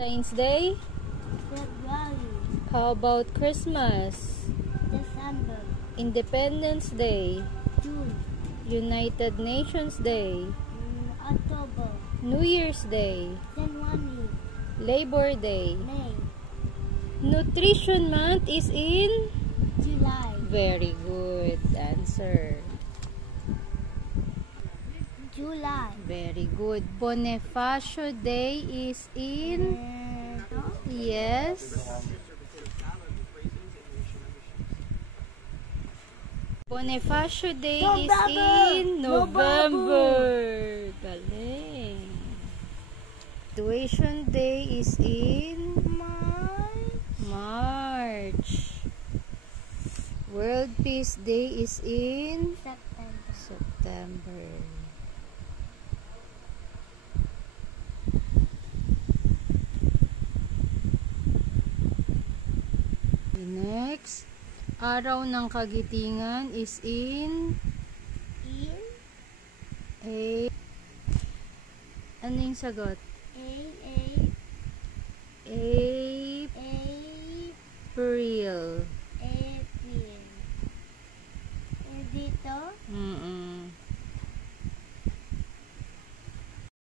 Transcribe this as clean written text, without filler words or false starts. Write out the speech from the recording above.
Valentine's Day? February. How about Christmas? December. Independence Day? June. United Nations Day? October. New Year's Day? January. Labor Day? May. Nutrition Month is in? July. Very good answer. July. Very good. Bonifacio Day is in? Yes. Bonifacio Day is in November. Galing. Graduation Day is in March. World Peace Day is in September. Next, Araw ng Kagitingan is in ano yung sagot? April.